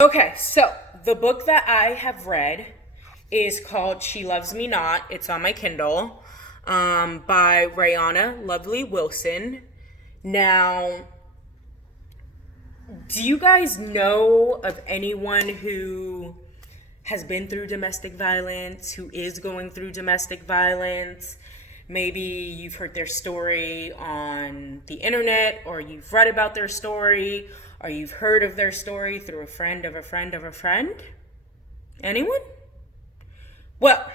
Okay, so the book that I have read is called She Loves Me Not. It's on my Kindle, by Rayona Lovely Wilson. Now, do you guys know of anyone who has been through domestic violence, who is going through domestic violence? Maybe you've heard their story on the internet, or you've read about their story, or you've heard of their story through a friend of a friend of a friend. Anyone? Well,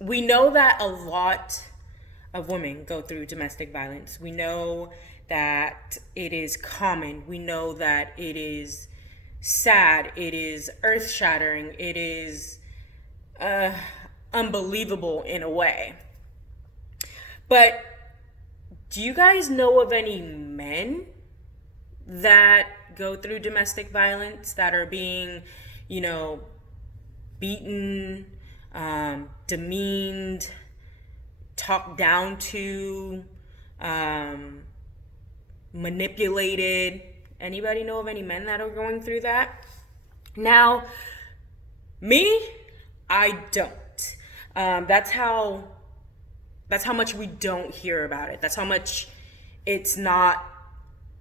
we know that a lot of women go through domestic violence. We know that it is common. We know that it is sad. It is earth shattering. It is unbelievable in a way. But do you guys know of any men that go through domestic violence, that are being, beaten, demeaned, talked down to, manipulated? Anybody know of any men that are going through that? Now, me, I don't. That's how much we don't hear about it. That's how much it's not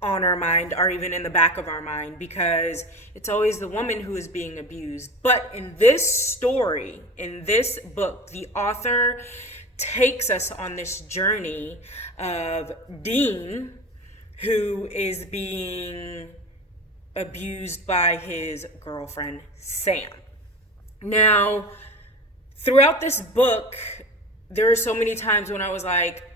on our mind, or even in the back of our mind, because it's always the woman who is being abused. But in this story, in this book, the author takes us on this journey of Dean, who is being abused by his girlfriend, Sam. Now, throughout this book, there are so many times when I was like,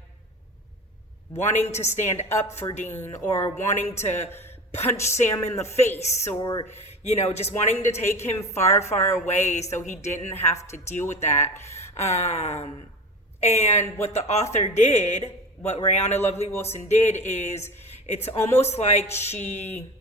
wanting to stand up for Dean, or wanting to punch Sam in the face, or, just wanting to take him far, far away so he didn't have to deal with that. And what the author did, what Rayona Lovely Wilson did, is it's almost like she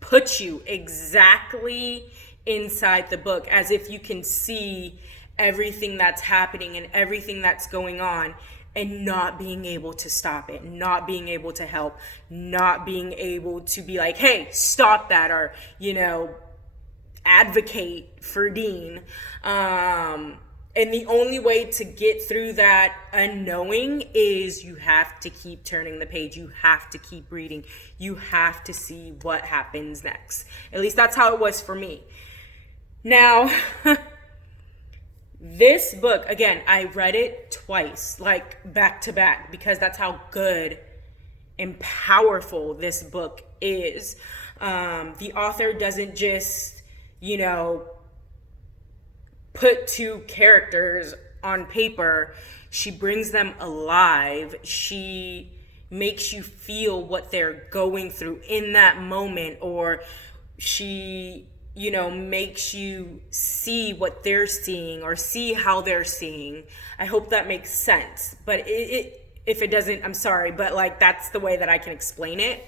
puts you exactly inside the book, as if you can see everything that's happening and everything that's going on, and not being able to stop it, not being able to help, not being able to be like, hey, stop that, or, advocate for Dean. And the only way to get through that unknowing is you have to keep turning the page. You have to keep reading. You have to see what happens next. At least that's how it was for me. Now, this book, again, I read it twice, like back to back, because that's how good and powerful this book is. The author doesn't just, put two characters on paper. She brings them alive. She makes you feel what they're going through in that moment, or she makes you see what they're seeing, or see how they're seeing. I hope that makes sense. But if it doesn't, I'm sorry, but that's the way that I can explain it.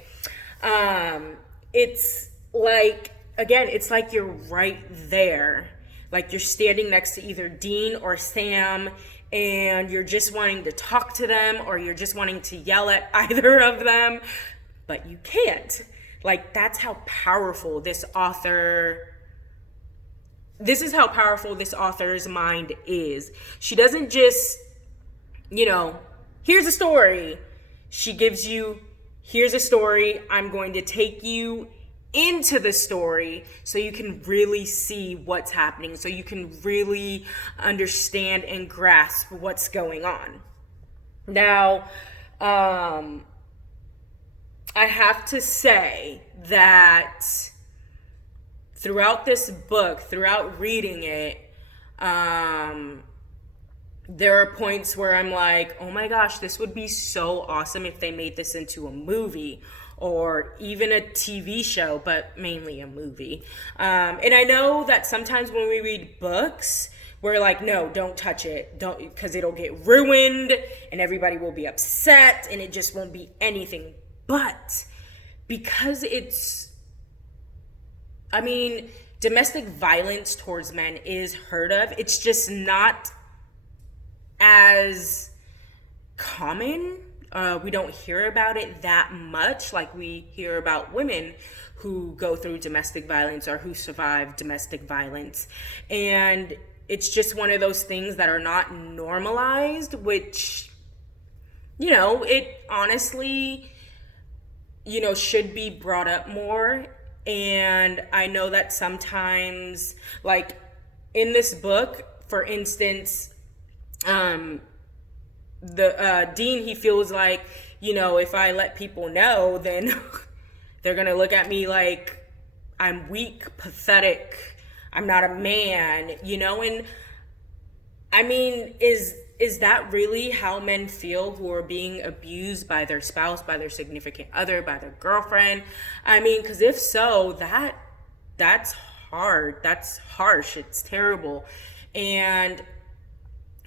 It's like, again, it's like you're right there. Like you're standing next to either Dean or Sam, and you're just wanting to talk to them, or you're just wanting to yell at either of them, but you can't. That's how powerful this is how powerful this author's mind is. She doesn't just, here's a story. She gives you, here's a story. I'm going to take you into the story so you can really see what's happening, so you can really understand and grasp what's going on. Now, I have to say that throughout this book, throughout reading it, there are points where I'm like, oh my gosh, this would be so awesome if they made this into a movie, or even a TV show, but mainly a movie. And I know that sometimes when we read books, we're like, no, don't touch it, don't, because it'll get ruined and everybody will be upset and it just won't be anything. But because domestic violence towards men is heard of. It's just not as common, We don't hear about it that much like we hear about women who go through domestic violence or who survive domestic violence. And it's just one of those things that are not normalized, which, it honestly, should be brought up more. And I know that sometimes, like in this book, for instance, the Dean, he feels like, if I let people know, then they're gonna look at me like I'm weak, pathetic, I'm not a man, and I mean, is that really how men feel who are being abused by their spouse, by their significant other, by their girlfriend? I mean, because if so, that's hard, that's harsh, it's terrible. And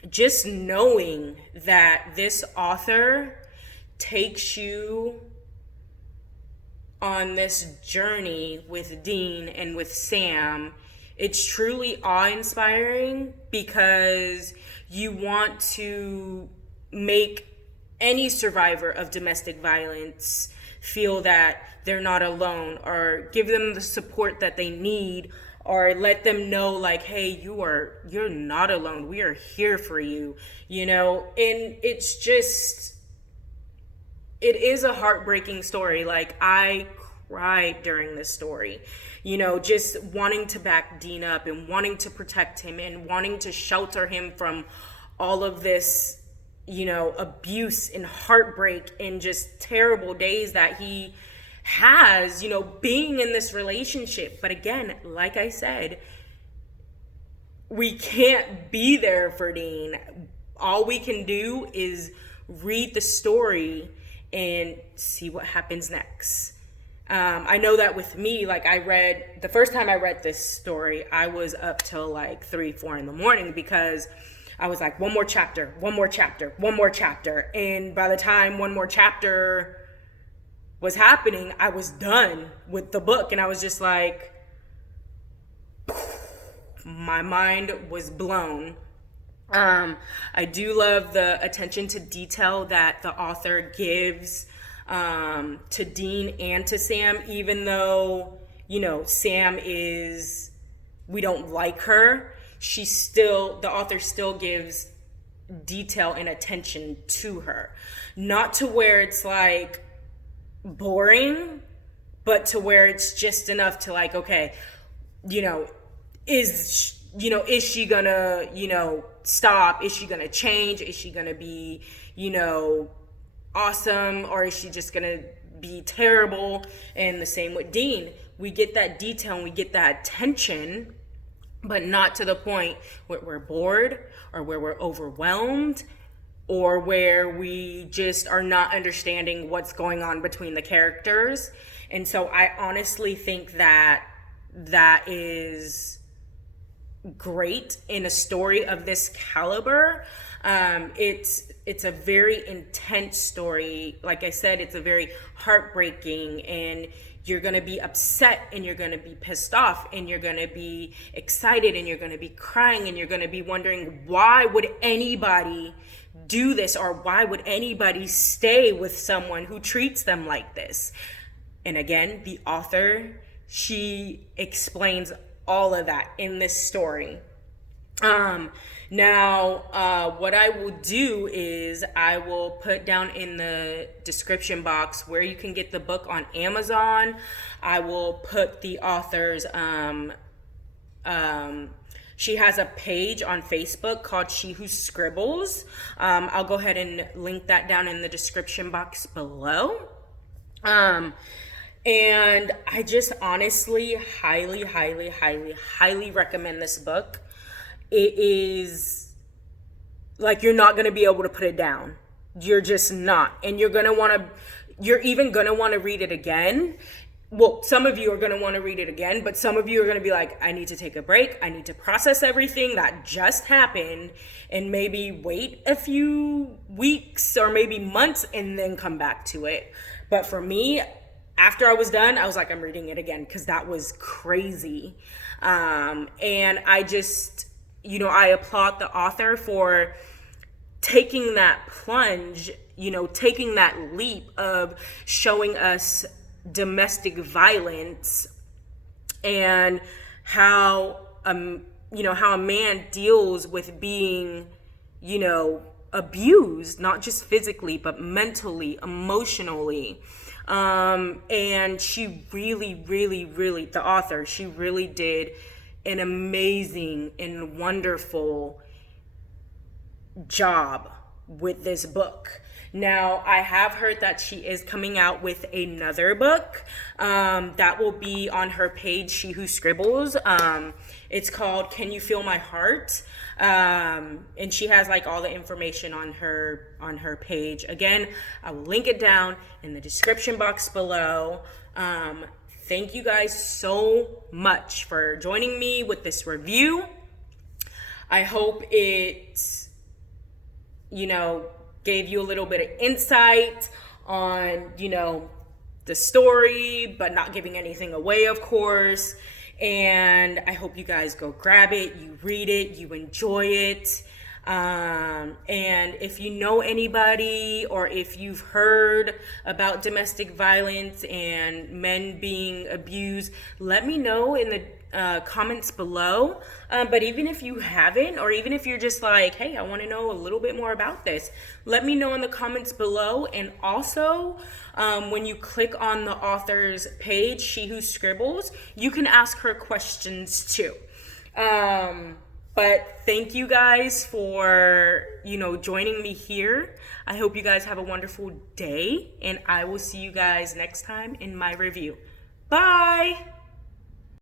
just knowing that this author takes you on this journey with Dean and with Sam, it's truly awe-inspiring, because you want to make any survivor of domestic violence feel that they're not alone, or give them the support that they need, or let them know like, hey, you're not alone, we are here for you, and it's just, it is a heartbreaking story. Like, I cried during this story, just wanting to back Dean up and wanting to protect him and wanting to shelter him from all of this, abuse and heartbreak and just terrible days that he has, being in this relationship. But again, like I said, we can't be there for Dean. All we can do is read the story and see what happens next. I know that with me, like, the first time I read this story, I was up till like 3-4 in the morning, because I was like, one more chapter. And by the time one more chapter was happening, I was done with the book. And I was just like, my mind was blown. I do love the attention to detail that the author gives to Dean and to Sam, even though, Sam we don't like her, the author still gives detail and attention to her. Not to where it's like boring, but to where it's just enough to like, okay, is she gonna, stop? Is she gonna change? Is she gonna be, awesome? Or is she just gonna be terrible? And the same with Dean. We get that detail and we get that attention, but not to the point where we're bored or where we're overwhelmed or where we just are not understanding what's going on between the characters. And so I honestly think that is great in a story of this caliber. It's a very intense story. Like I said, it's a very heartbreaking, and you're going to be upset and you're going to be pissed off and you're going to be excited and you're going to be crying and you're going to be wondering, why would anybody do this, or why would anybody stay with someone who treats them like this? And again, the author, she explains all of that in this story. Now, what I will do is I will put down in the description box where you can get the book on Amazon. I will put the author's, she has a page on Facebook called She Who Scribbles. I'll go ahead and link that down in the description box below. And I just honestly highly recommend this book. It is like, you're not going to be able to put it down. You're just not. And you're even going to want to read it again. Well, some of you are going to want to read it again, but some of you are going to be like, I need to take a break. I need to process everything that just happened and maybe wait a few weeks or maybe months and then come back to it. But for me, after I was done, I was like, I'm reading it again because that was crazy. And I just, I applaud the author for taking that plunge, taking that leap of showing us domestic violence and how how a man deals with being, abused, not just physically, but mentally, emotionally. And she really, really, really, the author, she really did an amazing and wonderful job with this book. Now, I have heard that she is coming out with another book that will be on her page, She Who Scribbles. It's called Can You Feel My Heart? And she has like all the information on her page. Again, I will link it down in the description box below. Thank you guys so much for joining me with this review. I hope it gave you a little bit of insight on, the story, but not giving anything away, of course. And I hope you guys go grab it, you read it, you enjoy it. And if you know anybody, or if you've heard about domestic violence and men being abused, let me know in the comments below. But even if you haven't, or even if you're just like, hey, I want to know a little bit more about this, let me know in the comments below. And also, when you click on the author's page, She Who Scribbles, you can ask her questions too. But thank you guys for, joining me here. I hope you guys have a wonderful day, and I will see you guys next time in my review. Bye!